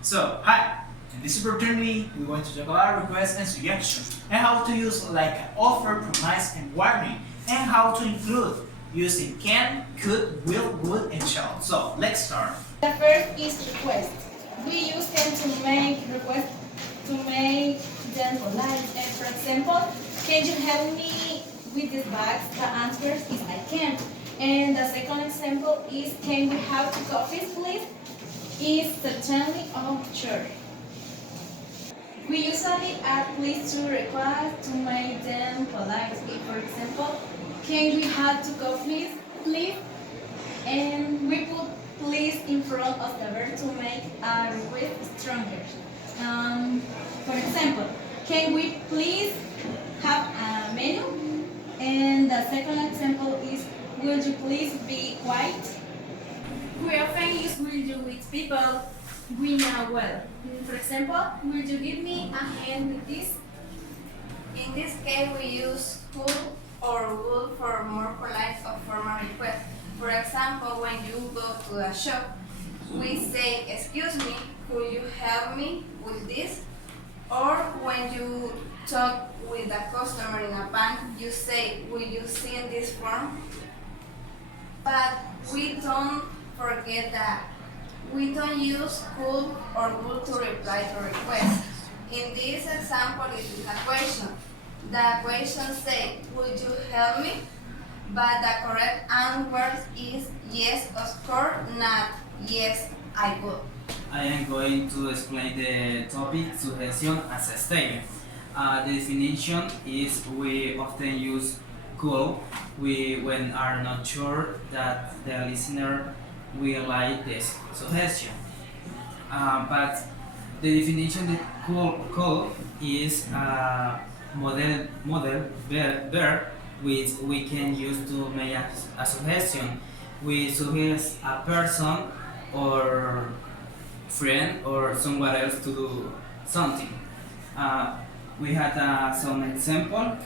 So, hi! In this opportunity, we want to talk about requests and suggestions, and how to use like offer, promise, and warning, and how to include using can, could, will, would, and shall. So, let's start. The first is request. We use them to make requests to make them polite. And for example, can you help me with these bags? The answer is I can. And the second example is can we have two coffees, please? Is certainly sure. We usually add please to requests to make them polite. If, for example, can we have two coffees, please? And we put please in front of the verb to make a request stronger. For example, can we please have a menu? And the second example is, will you please be quiet? We often use will you with people we know well. For example, will you give me a hand with this? In this case, we use could or would for more polite or formal requests. For example, when you go to a shop, we say, "Excuse me, could you help me with this?" Or when you talk with a customer in a bank, you say, "Will you sign this form?" But we don't forget that we don't use could or would to reply to requests. In this example, it is a question. The question says, "Would you help me?" But the correct answer is yes, of course, not yes, I would. I am going to explain the topic suggestion as a statement. The definition is we often use could when are not sure that the listener will like the suggestion. But the definition that could is a model verb which we can use to make a suggestion. We suggest a person or friend or someone else to do something. We had some example.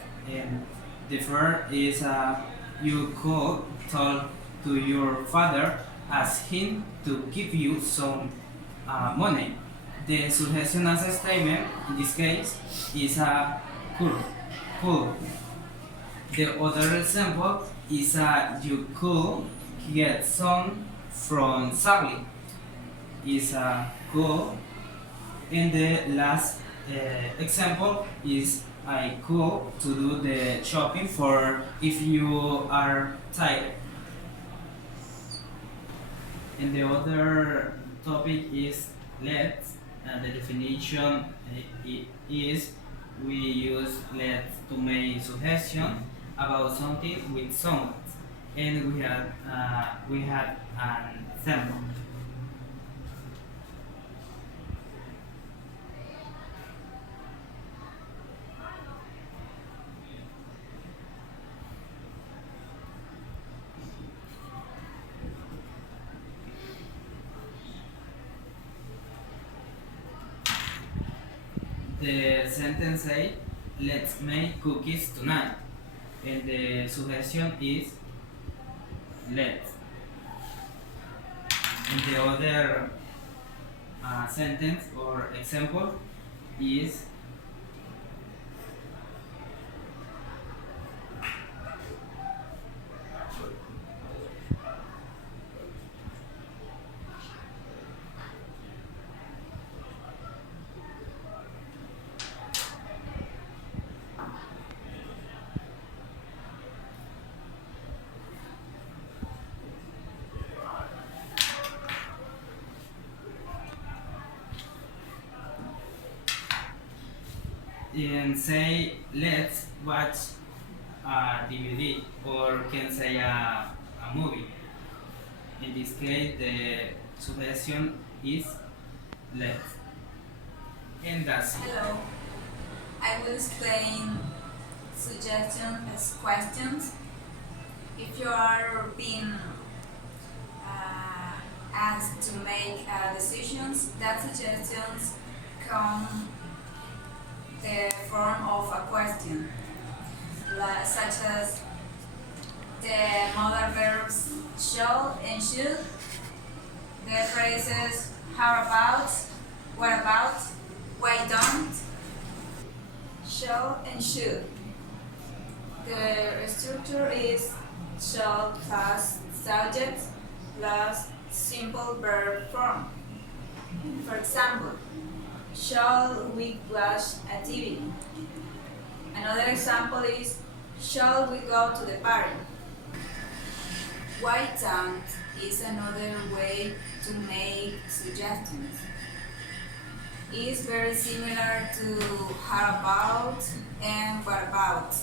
The first is you could talk to your father, ask him to give you some money. The suggestion as a statement in this case is a could. The other example is you could get some from Sally. Is a could. And the last example is I could to do the shopping for if you are tired. And the other topic is let's. The definition is we use let's to make suggestion about something with someone. And we had an example. The sentence says, let's make cookies tonight. And the suggestion is, let's. And the other sentence or example is, and say let's watch a DVD or can say a movie. In this case, the suggestion is let's. And that's it. Hello. I will explain suggestions as questions. If you are being asked to make decisions, that suggestions come the form of a question, such as the modal verbs shall and should, the phrases how about, what about, why don't, shall and should. The structure is shall plus subject plus simple verb form. For example, shall we watch a TV? Another example is shall we go to the party? Why don't is another way to make suggestions. It's very similar to how about and what about,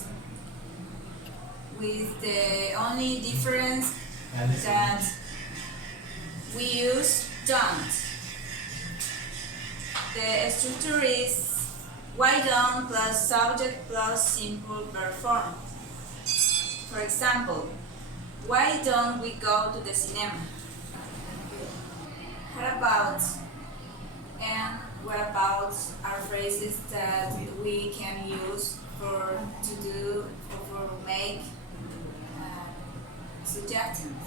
with the only difference that we use don't. The structure is why don't plus subject plus simple verb form. For example, why don't we go to the cinema? How about and what about are phrases that we can use to do or for make suggestions.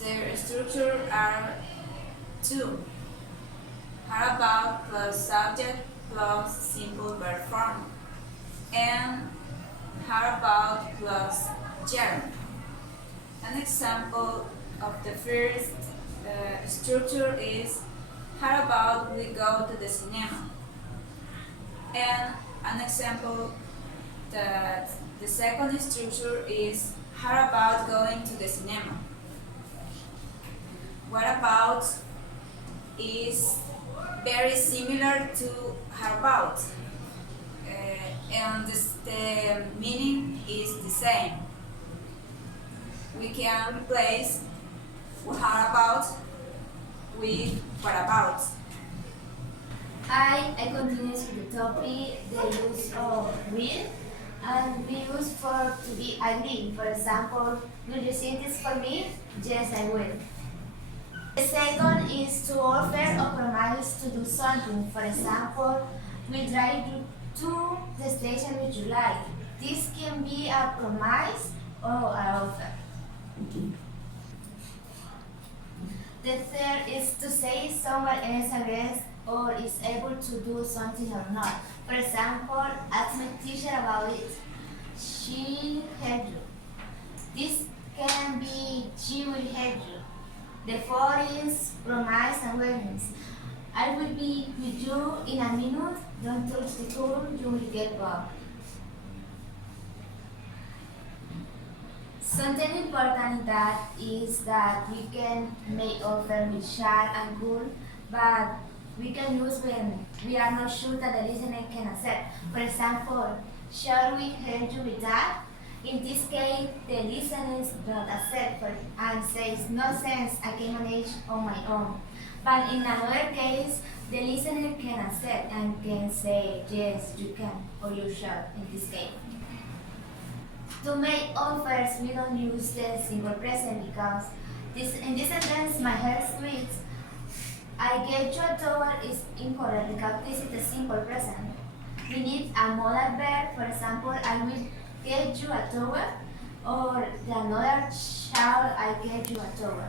Their structure are two. How about plus subject plus simple verb form, and how about plus gerund. An example of the first structure is how about we go to the cinema, and an example that the second structure is how about going to the cinema. What about is very similar to how about, and the meaning is the same. We can replace how about with what about. I continue with the topic, the use of will, and we use for to be agree. For example, will you sing this for me? Yes, I will. The second is to offer or promise to do something. For example, we drive you to the station with you like. This can be a promise or an offer. The third is to say if someone else agrees or is able to do something or not. For example, ask my teacher about it. She help you. This can be she will help you. The fourth is promise and willingness. I will be with you in a minute. Don't touch the tool, you will get bored. Something important in that is that we can make offer with shall and could, but we can use when we are not sure that the listener can accept. For example, shall we help you with that? In this case, the listeners don't accept and says, no sense, I can manage on my own. But in another case, the listener can accept and can say, yes, you can, or you shall, in this case. To make offers, we don't use the simple present because in this sentence, my hair sweets. I get you a towel is incorrect because this is the simple present. We need a modal verb. For example, I will get you a towel, or the another shall I get you a towel.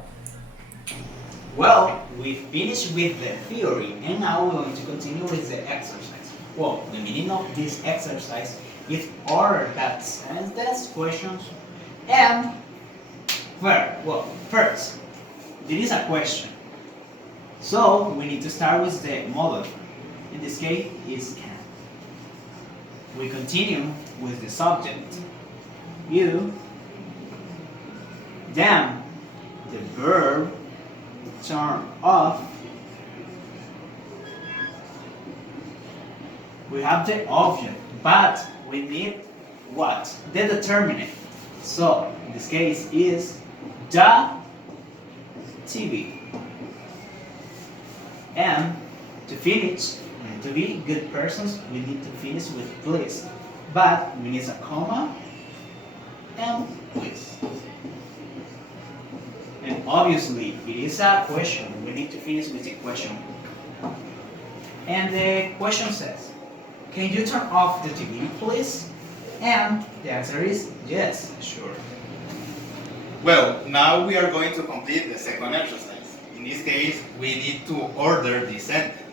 Well, we finished with the theory and now we're going to continue with the exercise. Well, the meaning of this exercise is order that sentence questions and verb. Well, first, there is a question. So we need to start with the modal. In this case, it's can. We continue with the subject. You. Then the verb turn off. We have the object, but we need what? The determinant. So in this case is the TV. And to finish, to be good persons, we need to finish with please. But we need a comma and please. And obviously, it is a question. We need to finish with a question. And the question says, can you turn off the TV, please? And the answer is yes, sure. Well, now we are going to complete the second exercise. In this case, we need to order the sentence.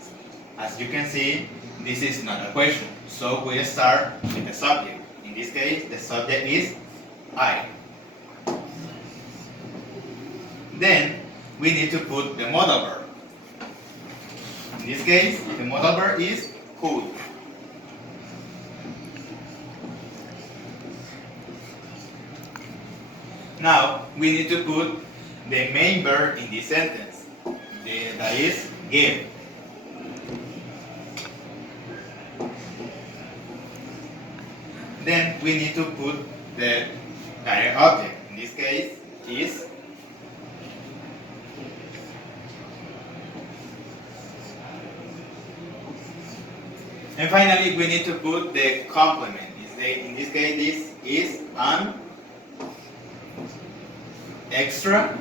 As you can see, this is not a question. So we start with the subject. In this case, the subject is I. Then we need to put the modal verb. In this case, the modal verb is could. Now we need to put the main verb in this sentence. That is give. Then we need to put the direct object. In this case, is. And finally, we need to put the complement. In this case, this is an extra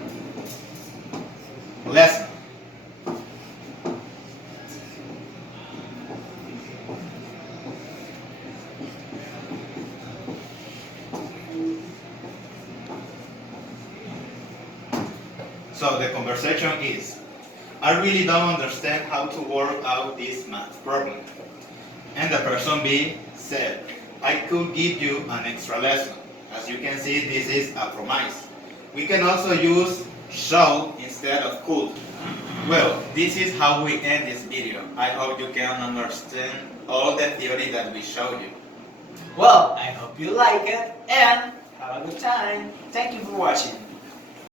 lesson. So the conversation is, I really don't understand how to work out this math problem. And the person B said, I could give you an extra lesson. As you can see, this is a promise. We can also use shall instead of could. Well, this is how we end this video. I hope you can understand all the theory that we showed you. Well, I hope you like it and have a good time. Thank you for watching.